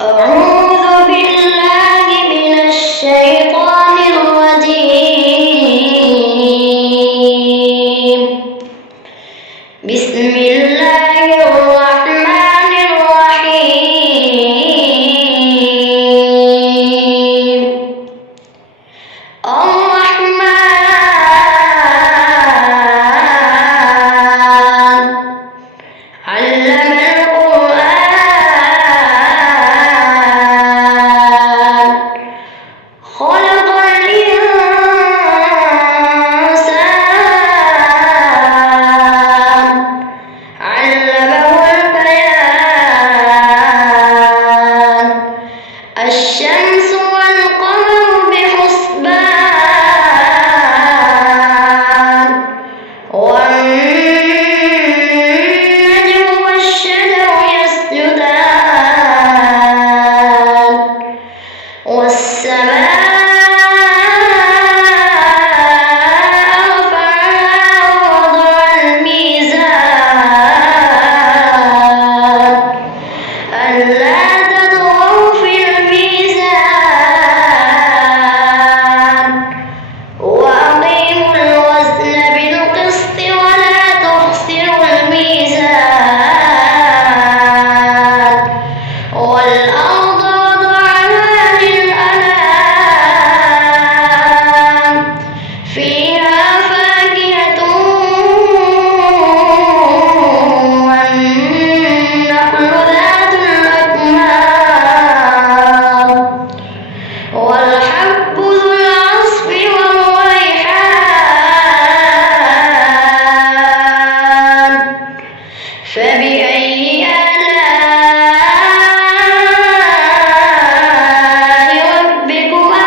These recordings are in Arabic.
أعوذ بالله من الشيطان الرجيم. بسم الله الرحمن الرحيم. الرحمن علم القرآن خلق الإنسان علمه البيان. الشمس والقمر بحسبان والنجم والشجر يسجدان والسماء رفعها ووضع الميزان ألا تطغوا في الميزان وأقيموا الوزن بالقسط ولا تخسروا الميزان والأرض وضعها للأنام فيها فاكهة والنخل ذات الأكمام والحب ذو العصف والريحان فبأي آلاء ربكما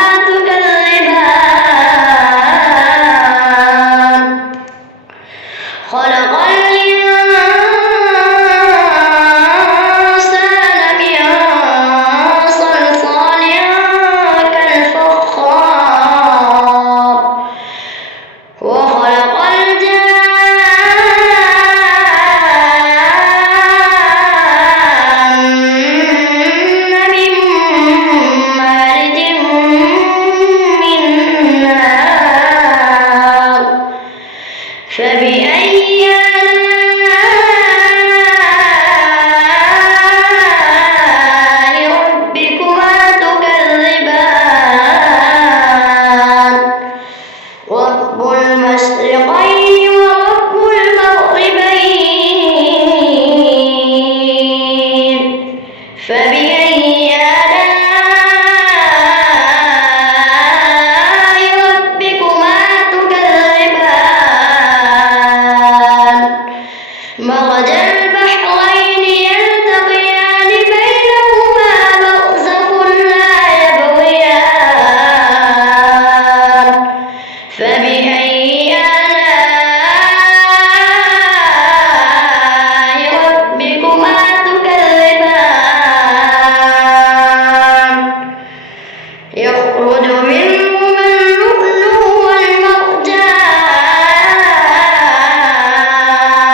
تكذبان خلق الإنسان من صلصال كالفخار وخلق الجان من مارج من نار فبأي آلاء ربكما تكذبان رب المشرقين ورب المغربين فبأي آلاء ربكما تكذبان مرج البحرين يلتقيان بينهما برزخ لا يبغيان فبأي آلاء ربكما تكذبان يخرج منهما اللؤلؤ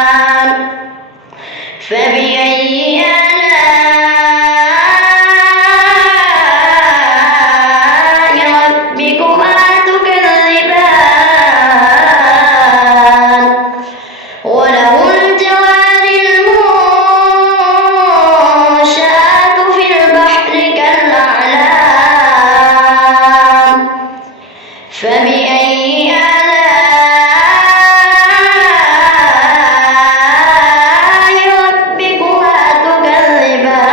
والمرجان فبأي آلاء ربكما تكذبان وله الجوار المنشآت في البحر كالأعلام فبأي آلاء ربكما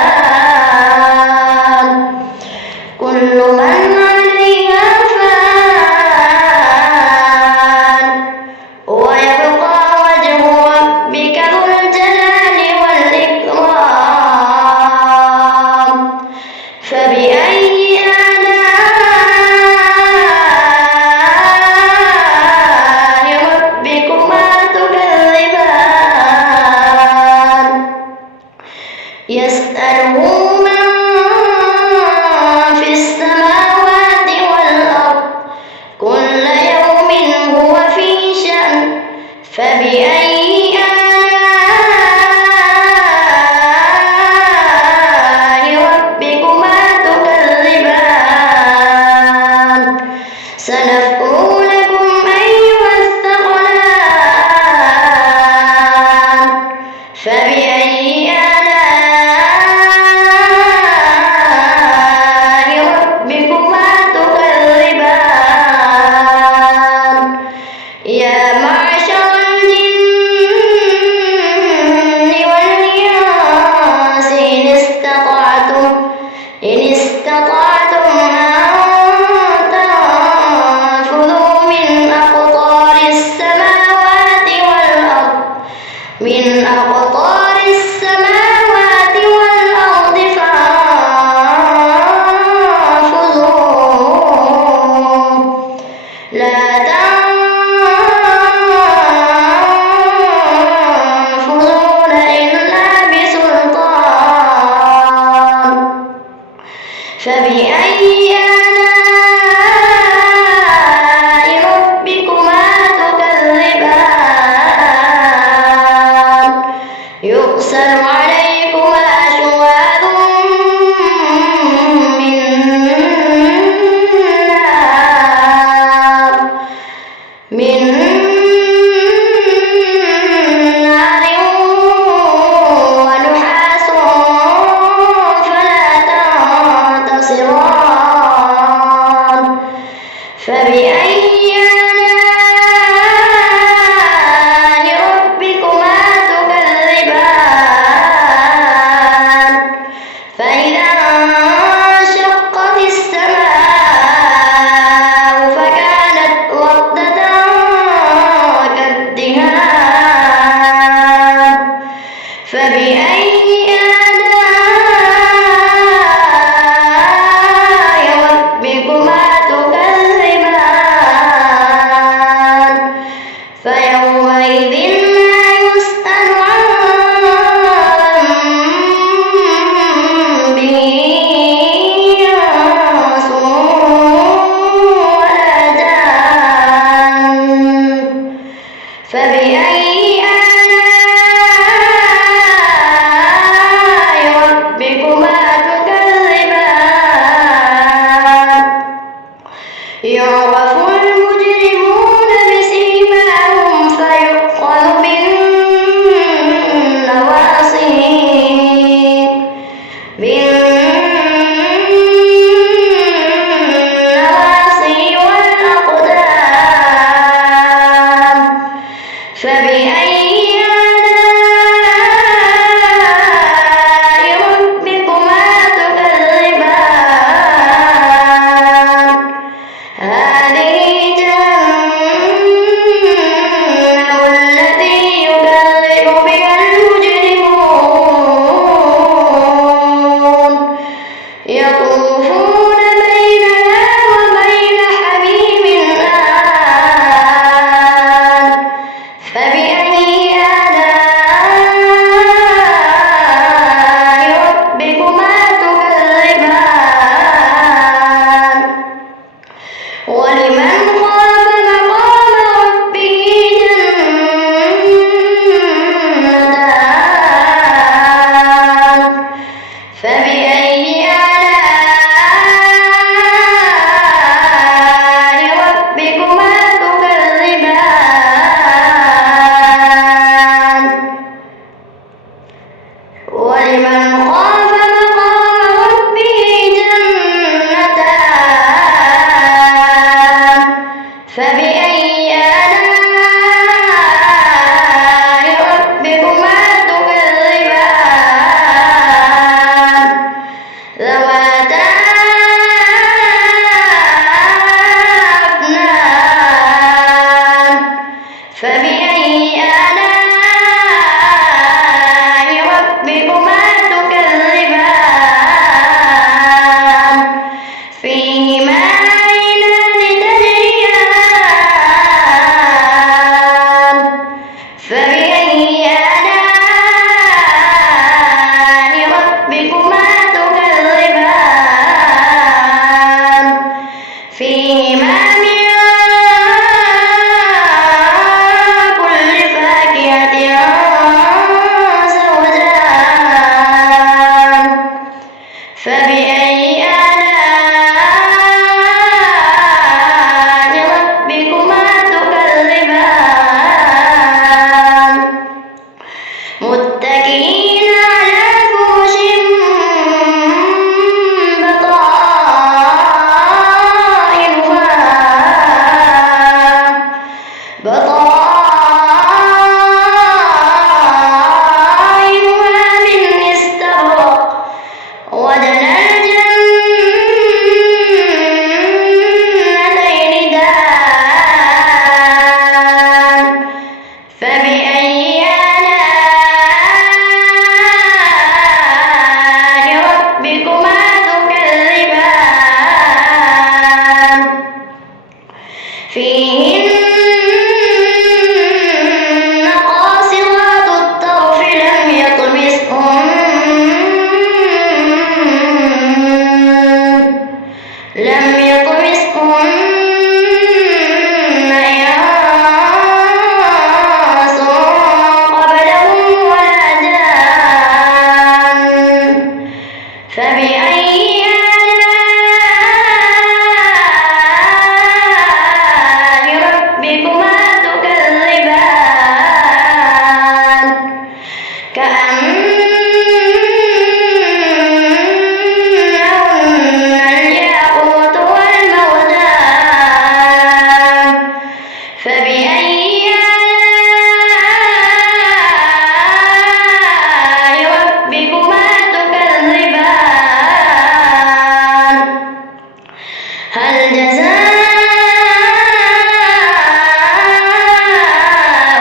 تكذبان كل من عليها فان ويبقى وجه ربك ذو الجلال والإكرام فبأي آلاء ربكما تكذبان يسأله من في السماوات والأرض كل يوم هو في شأن فبأي آلاء ربكما بالنواصي والأقدام فبأي آلاء ربكما تكذبان هذه جهنم التي يكذب بها المجرمون يطوفون بينها وبين حميم آن فبأي آلاء ربكما تكذبان ولمن خاف مقام ربه جنتان فبأي آلاء ربكما تكذبان ولمن خاف مقام ربه جنتان فبأي آلاء ربكما تكذبان ذواتا أفنان فبأي آلاء ربكما تكذبان فيهما عينان تجريان فبأي آلاء ربكما تكذبان فيهما من كل فاكهة زوجان فبأي آلاء ربكما تكذبان متكئين على فرش بطائنها من استبرق وجنى الجنتين دان فبأي آلاء ربكما تكذبان فيهن قاصرات الطرف لم يطمسهن إنس قبلهم ولا جان فبأي آلاء ربكما تكذبان كأنهن الياقوت والمرجان فبأي آلاء ربكما تكذبان هل جزاء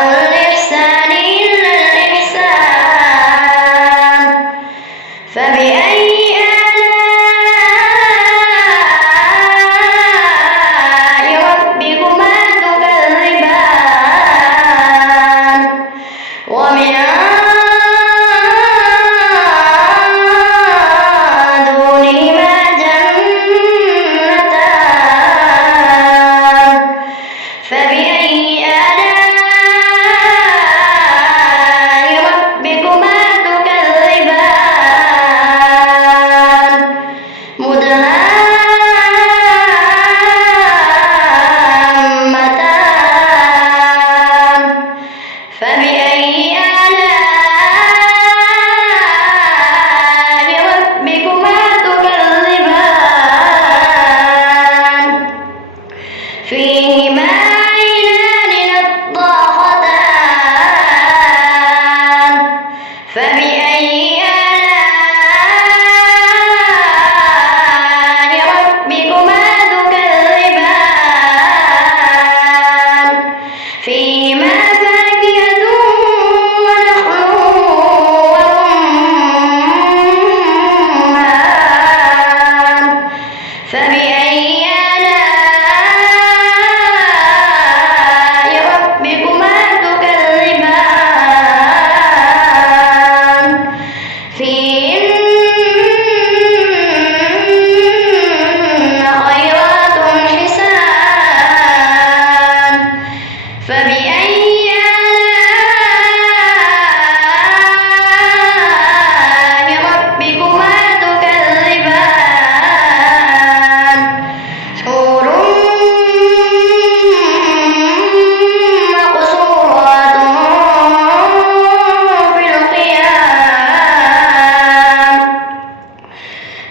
الإحسان إلا الإحسان فبأي آلاء ربكما تكذبان ومن دونهما جنتان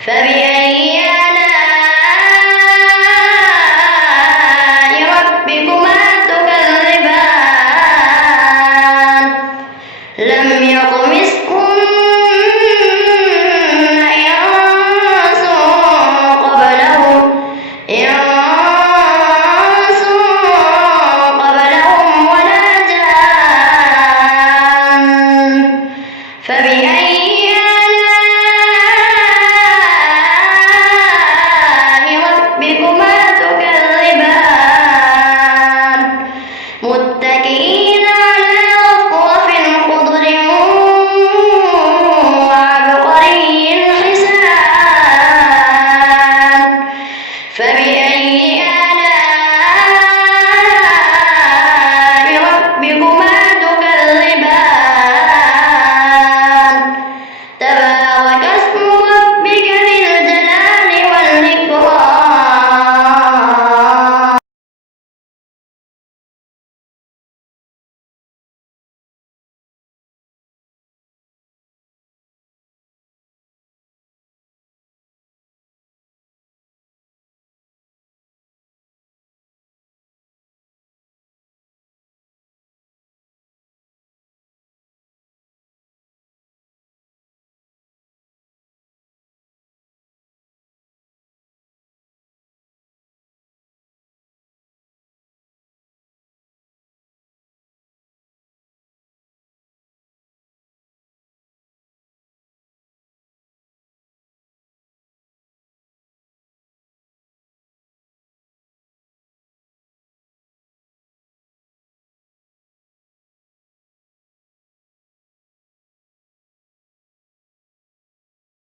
فبأي